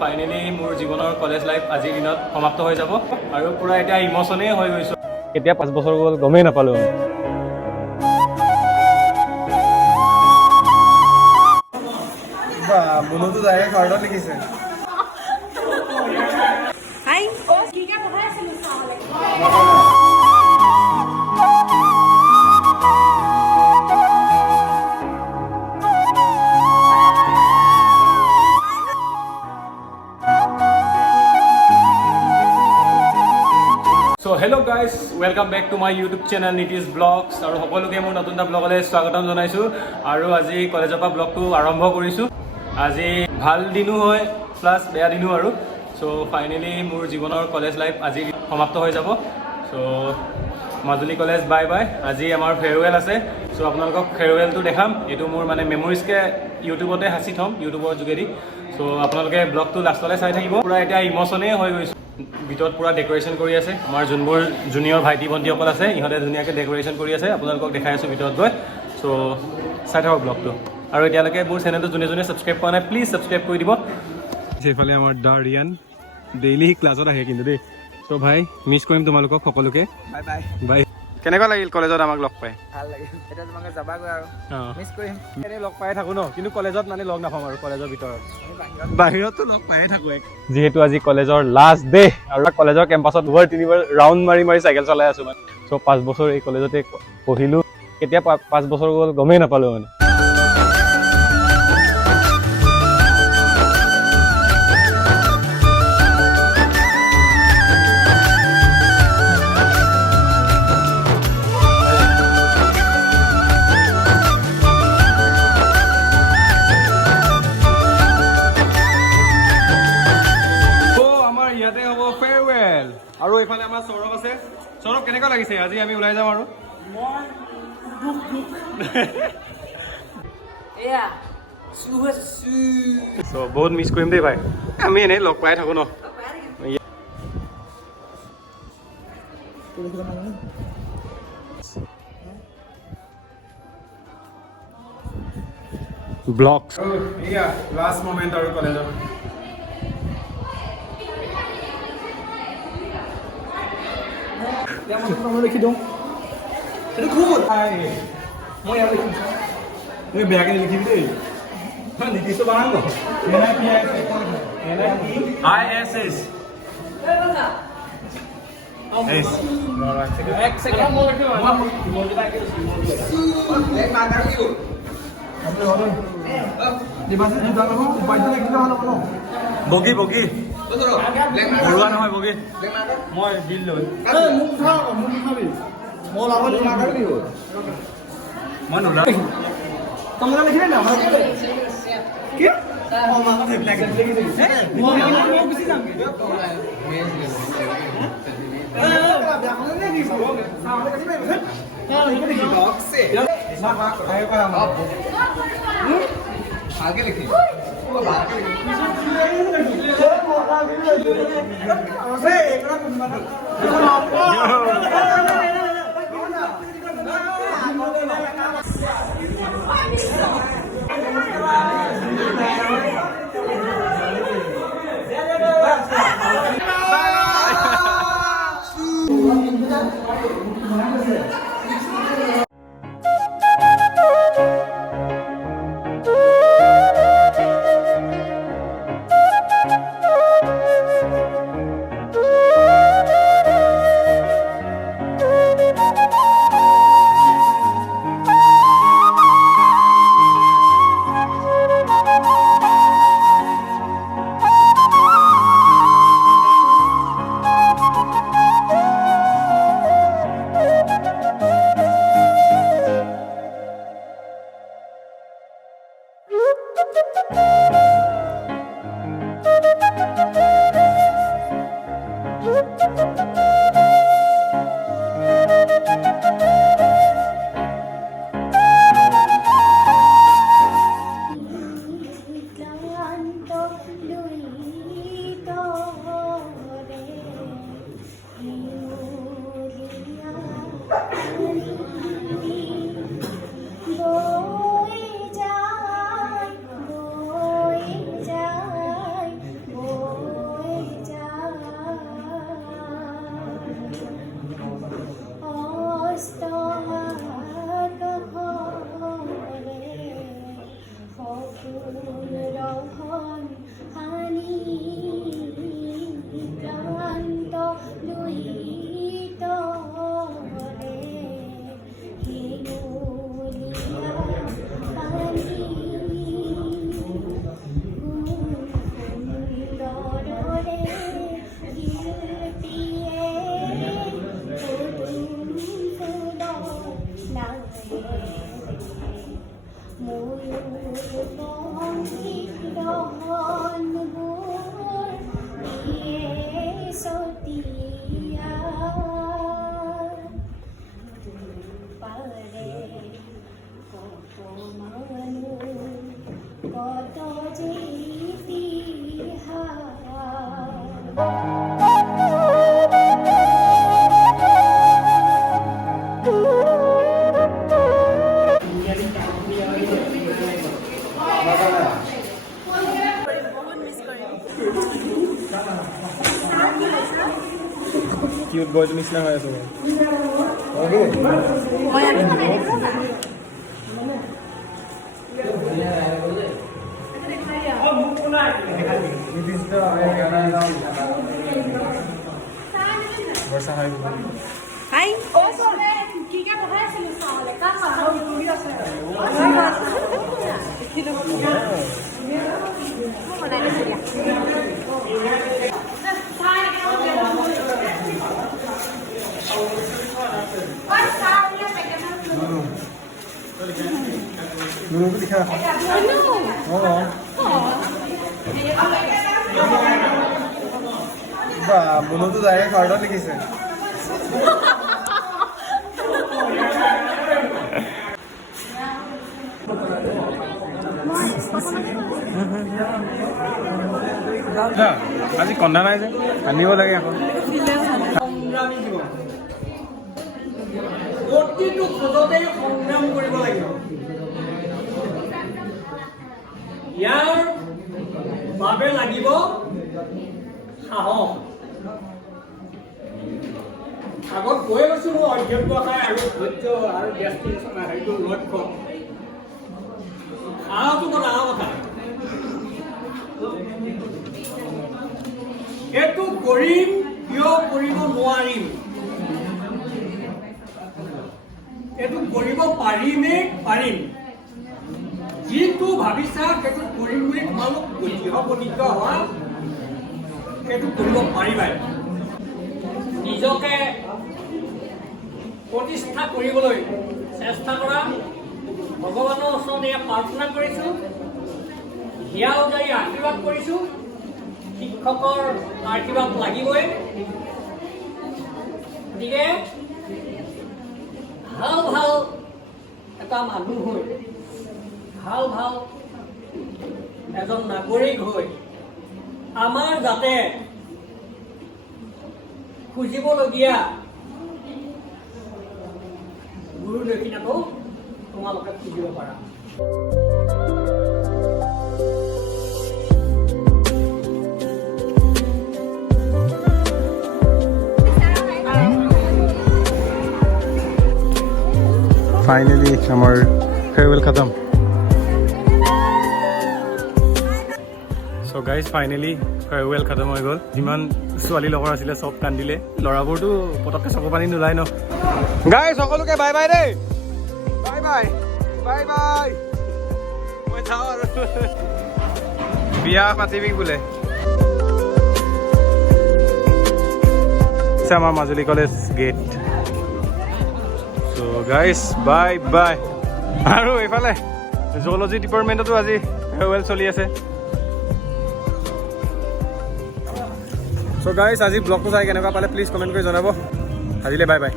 Finally মোৰ জীৱনৰ college life আজিৰ দিনত সমাপ্ত হৈ যাব আৰু পুৰা এতিয়া ইমোশনেই হৈ গৈছো। কেতিয়া 5 বছৰ গ'ল গমেই নাপালো। মনতো ডাইৰেক্ট হাৰ্টত লিখিছে। So hello guys, welcome back to my YouTube channel Nitish Vlogs আৰু সকলোকে মোৰ নতুন এটা ব্লগলৈ স্বাগতম জনাইছো আৰু আজি কলেজৰ পৰা ব্লগটো আৰম্ভ কৰিছো। আজি ভাল দিনো হয় প্লাস বেয়া দিনো আৰু সো ফাইনেলি মোৰ জীৱনৰ কলেজ লাইফ আজি সমাপ্ত হৈ যাব। So Majuli college bye bye. আজি আমাৰ ফেয়াৰৱেল আছে। সো আপোনালোকক ফেয়াৰৱেলটো দেখাম। এইটো মোৰ মানে মেমৰিজকে ইউটিউবতে সাঁচি থম ইউটিউবৰ যোগেদি। সো আপোনালোকে ব্লগটো লাষ্টলৈ চাই থাকিব। পুৰা এতিয়া ইমোশনেই হৈ গৈছো। ভিতৰত পুৰা ডেকৰেশ্যন কৰি আছে আমাৰ যোনবোৰ জুনিয়ৰ ভাইটি ভণ্টিসকল আছে ইহঁতে ধুনীয়াকৈ ডেকৰেশ্যন কৰি আছে। আপোনালোকক দেখাই আছোঁ ভিতৰত গৈ। চ' চাই থাকক ব্লগটো আৰু এতিয়ালৈকে মোৰ চেনেলটো যোনে যোনে ছাবস্ক্ৰাইব কৰা নাই প্লিজ ছাবস্ক্ৰাইব কৰি দিব। সেইফালে আমাৰ ৰিয়ান ডেইলি ক্লাছত আহে কিন্তু দেই। চ' ভাই মিছ কৰিম তোমালোকক সকলোকে। Bye bye bye. কেনেকুৱা লাগিল কলেজত আমাক লগ পাই? ভাল লাগিল। এতিয়া তোমালোকে যাবাগৈ আৰু মিছ কৰিম। এনেই লগ পাই থাকোঁ ন, কিন্তু কলেজত মানে লগ নাপাম আৰু কলেজৰ ভিতৰত। বাহিৰতো লগ পায়ে থাকোঁ। যিহেতু আজি কলেজৰ লাষ্ট ডে আৰু কলেজৰ কেম্পাছত দুবাৰ তিনিবাৰ ৰাউণ্ড মাৰি মাৰি চাইকেল চলাই আছো মানে। চ' 5 বছৰ এই কলেজতে পঢ়িলোঁ। কেতিয়া 5 বছৰ গ'ল গমেই নাপালোঁ মানে। আৰু এইফালে আমাৰ সৌৰভ আছে। সৌৰভ কেনেকুৱা লাগিছে আজি আমি ওলাই যাম আৰু বহুত মিছ কৰিম দেই ভাই। আমি এনেই লগ পাই থাকো ন। ব্লগছ লাষ্ট মমেণ্ট আৰু কলেজৰ লিখি দিওঁ। মই বেয়াকে লিখিবি দেই। নিৰ্দিষ্ট বনাম ন ISS বগী বগী বৰুৱা নহয় বগী। মই বিল লৈ মই নোলা তোমালোকে লিখিলে না কি आगे लिखिए কিউট বয়টো নিচিনা হৈ আছো বৰ্ষা হৈ গ'ল Hai. Oh, sorry. Kika bahaya sih soalnya kan mahal itu biasa. Mau mana ini ya? Dulu ko dikha. Oo. Ba, bunu to direct order লিখিছে। আজি কন্দা নাই যে কান্দিব লাগে এখন প্ৰতিটো খোজতে সংগ্ৰাম কৰিব লাগিব ইয়াৰ বাবে লাগিব সাহস আগত কৈ গৈছো মোৰ অধ্যক্ষতা আৰু ধৈৰ্য আৰু ব্যস্তিতা সেইটো লক্ষ্য সাহসটো বৰ ডাঙৰ কথা এইটো কৰিম কিয় কৰিব নোৱাৰিম এইটো কৰিব পাৰিমেই পাৰিম যিটো ভাবিছা সেইটো কৰিম বুলি তোমালোক দৃঢ়প্ৰতিজ্ঞ হোৱা সেইটো কৰিব পাৰিবাই নিজকে প্ৰতিষ্ঠা কৰিবলৈ চেষ্টা কৰা ভগৱানৰ ওচৰত এয়া প্ৰাৰ্থনা কৰিছোঁ হিয়া উজাৰি আশীৰ্বাদ কৰিছোঁ শিক্ষকৰ আশীৰ্বাদ লাগিবই গতিকে ভাল ভাল এটা মানুহ হৈ ভাল ভাল এজন নাগৰিক হৈ আমাৰ যাতে খুজিবলগীয়া গুৰু দক্ষিণাটো তোমালোকে খুজিব পাৰা ফাইনেলি আমাৰ ফেয়াৰৱেল খতম চ' গাইজ ফাইনেলি ফেয়াৰৱেল খতম হৈ গ'ল যিমান ছোৱালী লগৰ আছিলে চব কান্দিলে ল'ৰাবোৰতো পটককৈ চকু পানী নোলায় ন গাইজ সকলোকে বাই বাই দেই বাই বাই বাই বাই মই যাওঁ আৰু বিয়া পাতিবি বোলে আমাৰ মাজুলী কলেজ গেট চ' গাইজ বাই বাই আৰু এইফালে জুলজি ডিপাৰ্টমেণ্টতো আজি ফেয়াৰৱেল চলি আছে চ' গাইজ আজি ব্লগটো চাই কেনেকুৱা পালে প্লিজ কমেণ্ট কৰি জনাব আজিলৈ বাই বাই